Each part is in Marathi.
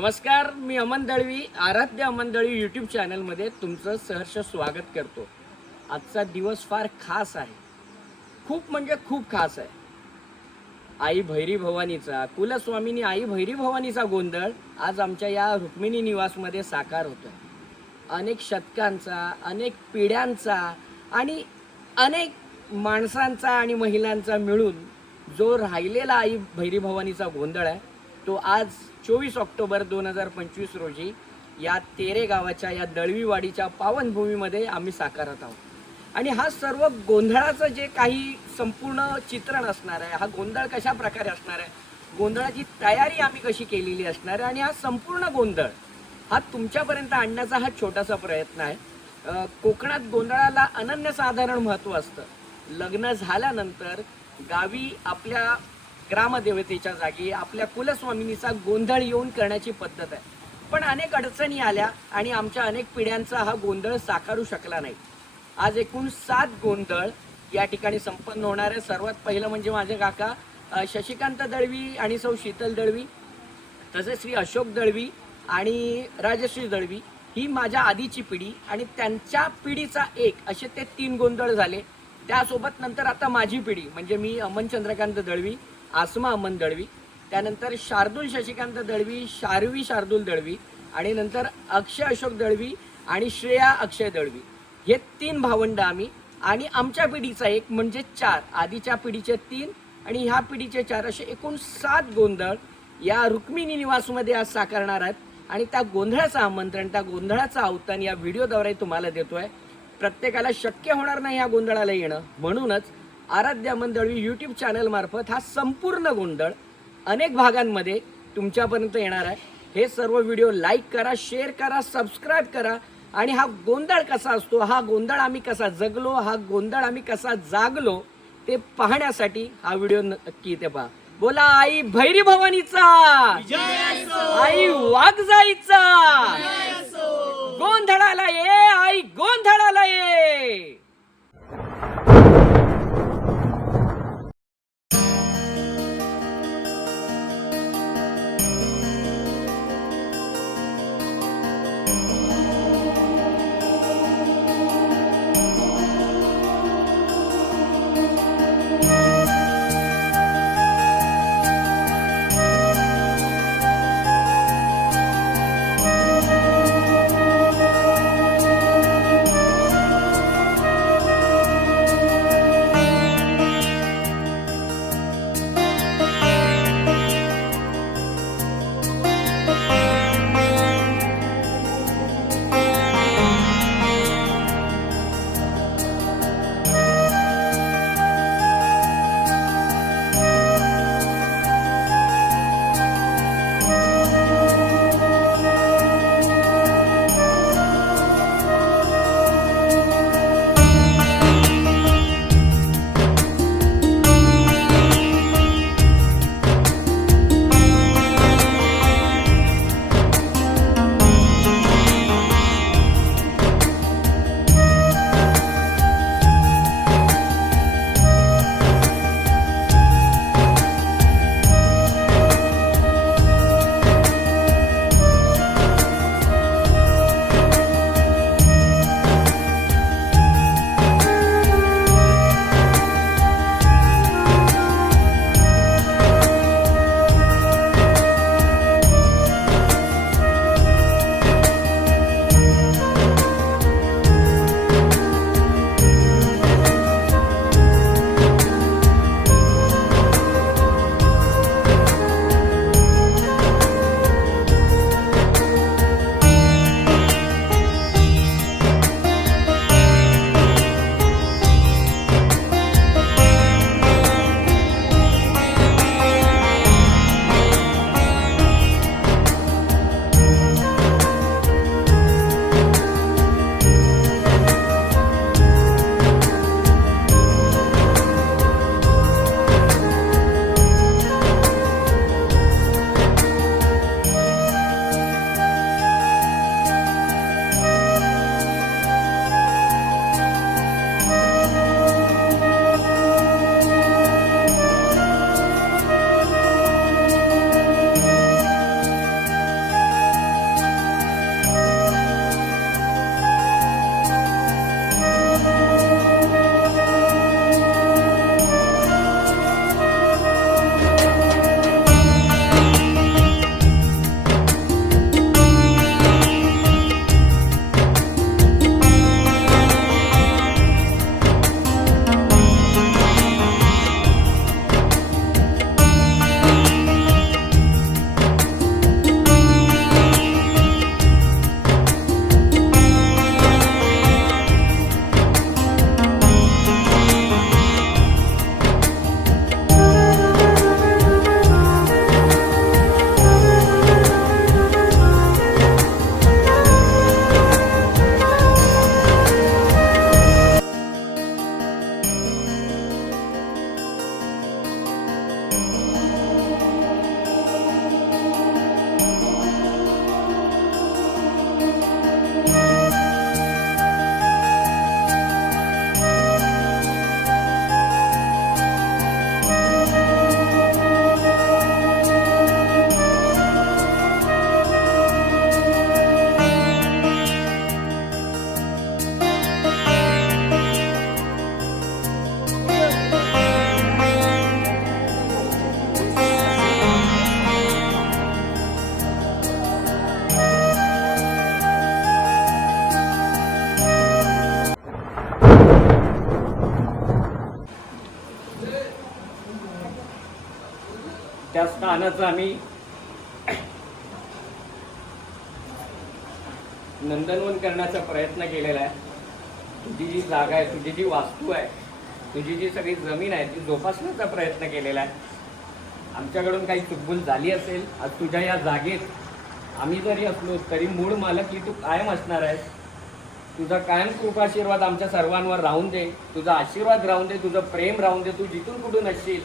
नमस्कार, मी अमन दळवी, आराध्य अमन दळवी यूट्यूब चॅनलमध्ये तुमचं सहर्ष स्वागत करतो। आजचा दिवस फार खास आहे, खूप म्हणजे खूप खास आहे। आई भैरी भवानीचा, कुलस्वामिनी आई भैरी भवानीचा गोंधळ आज आमच्या या रुक्मिणी निवासमध्ये साकार होतोय। अनेक शतकांचा, अनेक पिढ्यांचा आणि अनेक माणसांचा आणि महिलांचा मिळून जो राहिलेला आई भैरी भवानीचा गोंधळ आहे, तो आज 24 ऑक्टोबर 2025 रोजी या तेरे गावाच्या या दळवीवाडीच्या पावनभूमीमध्ये आम्ही साकारत आहोत। आणि हा सर्व गोंधळाचं जे काही संपूर्ण चित्रण असणार आहे, हा गोंधळ कशा प्रकारे असणार आहे, गोंधळाची तयारी आम्ही कशी केलेली असणार आहे आणि हा संपूर्ण गोंधळ हा तुमच्यापर्यंत आणण्याचा हा छोटासा प्रयत्न आहे। कोकणात गोंधळाला अनन्यसाधारण महत्त्व असतं। लग्न झाल्यानंतर गावी आपल्या ग्रामदेवतेच्या जागी आपल्या कुलस्वामिनीचा गोंधळ येऊन करण्याची पद्धत आहे, पण अनेक अडचणी आल्या आणि आमच्या अनेक पिढ्यांचा हा गोंधळ साकारू शकला नाही। आज एकूण 7 गोंधळ या ठिकाणी संपन्न होणार आहे। सर्वात पहिलं म्हणजे माझे काका शशिकांत दळवी आणि सौ शीतल दळवी, तसेच श्री अशोक दळवी आणि राजश्री दळवी, ही माझ्या आधीची पिढी आणि त्यांच्या पिढीचा एक असे ते 3 गोंधळ झाले। त्यासोबत नंतर आता माझी पिढी म्हणजे मी अमन चंद्रकांत दळवी, आसमा अमन दळवी, त्यानंतर शार्दूल शशिकांत दळवी, शार्वी शार्दूल दळवी आणि नंतर अक्षय अशोक दळवी आणि श्रेया अक्षय दळवी, हे 3 भावंड आम्ही। आणि आमच्या पिढीचा एक म्हणजे 4, आधीच्या पिढीचे 3 आणि ह्या पिढीचे 4 असे एकूण 7 गोंधळ या रुक्मिणी निवासमध्ये आज साकारणार आहेत। आणि त्या गोंधळाचं आमंत्रण, त्या गोंधळाचं आव्हान या व्हिडिओद्वारे तुम्हाला देतोय। प्रत्येकाला शक्य होणार नाही या गोंधळाला येणं, म्हणूनच आराध्य अमन दळवी यूट्यूब चॅनल मार्फत हा संपूर्ण गोंधळ अनेक भागांमध्ये तुमच्यापर्यंत येणार आहे। हे सर्व व्हिडिओ लाईक करा, शेअर करा, सबस्क्राईब करा आणि हा गोंधळ कसा असतो, हा गोंधळ आम्ही कसा जगलो, हा गोंधळ आम्ही कसा जागलो ते पाहण्यासाठी हा व्हिडिओ नक्की इथे पहा। बोला आई भैरी भवानीचा, आई वाघजाईचा, गोंधळाला ये आई, गोंधळाला ये। त्या स्थानाचं आम्ही नंदनवन करण्याचा प्रयत्न केलेला आहे. तुझी जी जागा आहे, तुझी जी वास्तू आहे, तुझी जी सगळी जमीन आहे ती जोपासण्याचा प्रयत्न केलेला आहे. आमच्याकडून काही चुकभूल झाली असेल, आज तुझ्या या जागेत आम्ही जरी असलो तरी मूळ मालक ही तू कायम असणार आहेस. तुझा कायम कृपाशीर्वाद आमच्या सर्वांवर राहून दे, तुझा आशीर्वाद राहून दे, तुझं प्रेम राहून दे. तू जिथून कुठून असशील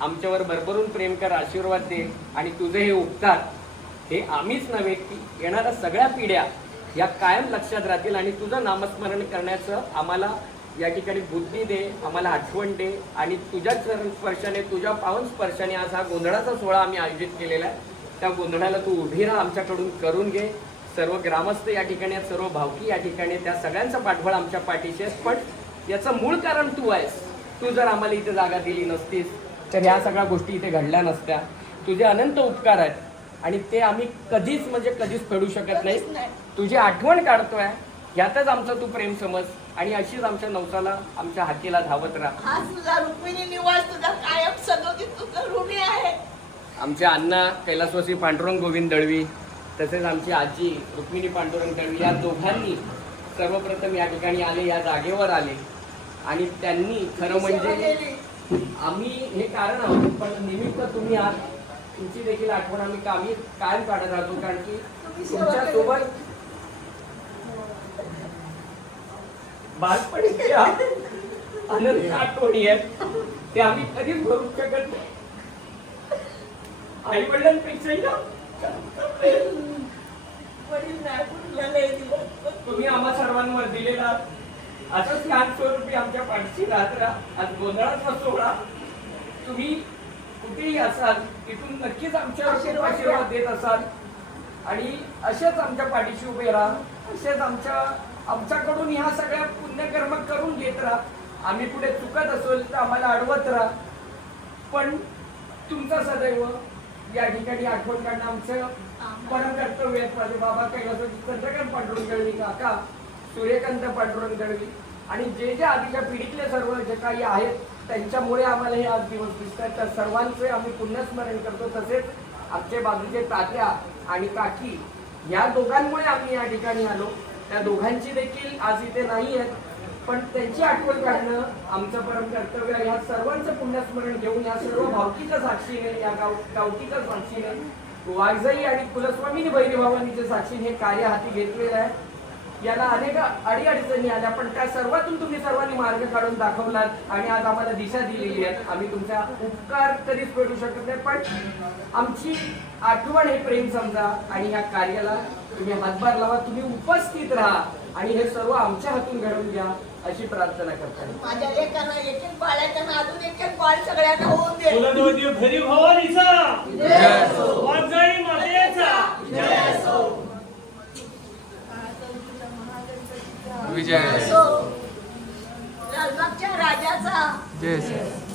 आमच्यावर भरभरून प्रेम कर, आशीर्वाद दे. आणि तुझे हे उपकार हे आम्हीच नव्हे की येणाऱ्या सगळ्या पिढ्या या कायम लक्षात राहतील आणि तुझं नामस्मरण करण्याचं आम्हाला या ठिकाणी बुद्धी दे, आम्हाला आठवण दे. आणि तुझ्या चरण स्पर्शाने, तुझ्या पावन स्पर्शाने आज हा गोंधळाचा सोहळा आम्ही आयोजित केलेला आहे. त्या गोंधळाला तू उभी राहा, आमच्याकडून करून घे. सर्व ग्रामस्थ या ठिकाणी आहेत, सर्व भावकी या ठिकाणी, त्या सगळ्यांचा पाठबळ आमच्या पाठीशी आहेस. पण याचं मूळ कारण तू आहेस. तू जर आम्हाला इथे जागा दिली नसतीस तर ह्या सगळ्या गोष्टी इथे घडल्या नसत्या. तुझे अनंत उपकार आहेत आणि ते आम्ही कधीच म्हणजे कधीच फेडू शकत नाही. तुझी आठवण काढतोय, यातच आमचं तू प्रेम समज आणि अशीच आमच्या नवसाला, आमच्या हातीला धावत राहा. हा तुझा रुक्मिणी निवास, तुझा कायम सदोदित तुझं ऋणी आहे. आमचे अण्णा कैलासवासी पांडुरंग गोविंद दळवी तसेच आमची आजी रुक्मिणी पांडुरंग दळवी या दोघांनी सर्वप्रथम या ठिकाणी आले, या जागेवर आले आणि त्यांनी खरं म्हणजे आम्ही हे कारण आहोत पण निमित्त तुम्ही आहात. तुमची देखील आठवण आम्ही कायम काढत राहतो कारण की तुमच्या सोबत बालपणीच्या अनंत आठवणी आहेत ते आम्ही कधीच भरू शकत नाही. आई वडिलांपेक्षाही तुम्ही आम्हा सर्वांवर दिलेला असंच कान स्वरूपी आमच्या पाठीशी राहत राहा. आज गोंधळाचा सोहळा तुम्ही कुठेही असाल तिथून नक्कीच आमच्यावर आशीर्वाद देत असाल आणि असेच आमच्या पाठीशी उभे राहा. असेच आमच्याकडून ह्या सगळ्या पुण्यकर्म करून घेत राहा. आम्ही कुठे चुकत असेल तर आम्हाला अडवत राहा. पण तुमचा सदैव या ठिकाणी आठवण काढणं आमचं परम कर्तव्य आहे. माझे बाबा कैलासवासी चंद्रकांत पांडुरंग दळवी, काका सूर्यकांत पांडुरंग दळवी आणि जे आधीच्या पिढीतले सर्व जे काही आहेत त्यांच्यामुळे आम्हाला हे आज दिवस दिसतात. त्या सर्वांचे आम्ही पुण्यस्मरण करतो. तसेच आमचे बाजूचे तात्या आणि काकी या दोघांमुळे आम्ही या ठिकाणी आलो. त्या दोघांची देखील आज इथे नाही आहेत पण त्यांची आठवण काढणं आमचं परम कर्तव्य आहे. या सर्वांचं पुण्यस्मरण घेऊन या सर्व भावकीच्या साक्षीने, या गावकीच्या साक्षीने, वाघजाई आणि कुलस्वामिनी भैरीभावानीच्या साक्षीने हे कार्य हाती घेतलेलं आहे. याला अनेक अडीअडचणी आल्या पण त्या सर्वातून तुम्ही सर्वांनी मार्ग काढून दाखवलात आणि आज आम्हाला दिशा दिलेली आहे. आम्ही तुमचा उपकार कधीच फेडू शकत नाही पण आमची आठवण हे प्रेम समजा आणि या कार्याला तुम्ही हातभार लावा. तुम्ही उपस्थित राहा आणि हे सर्व आमच्या हातून घडवून घ्या अशी प्रार्थना करतो. माझ्या लेकांना एक एक बाळाच्या अजून एक एक बाळ सगळ्यांना होऊन दे. कुलदेवती भैरी भवानीचा जय असो, वाघजाई मातेचा जय असो, विजय असो, लालबागच्या राजाचा जय असो.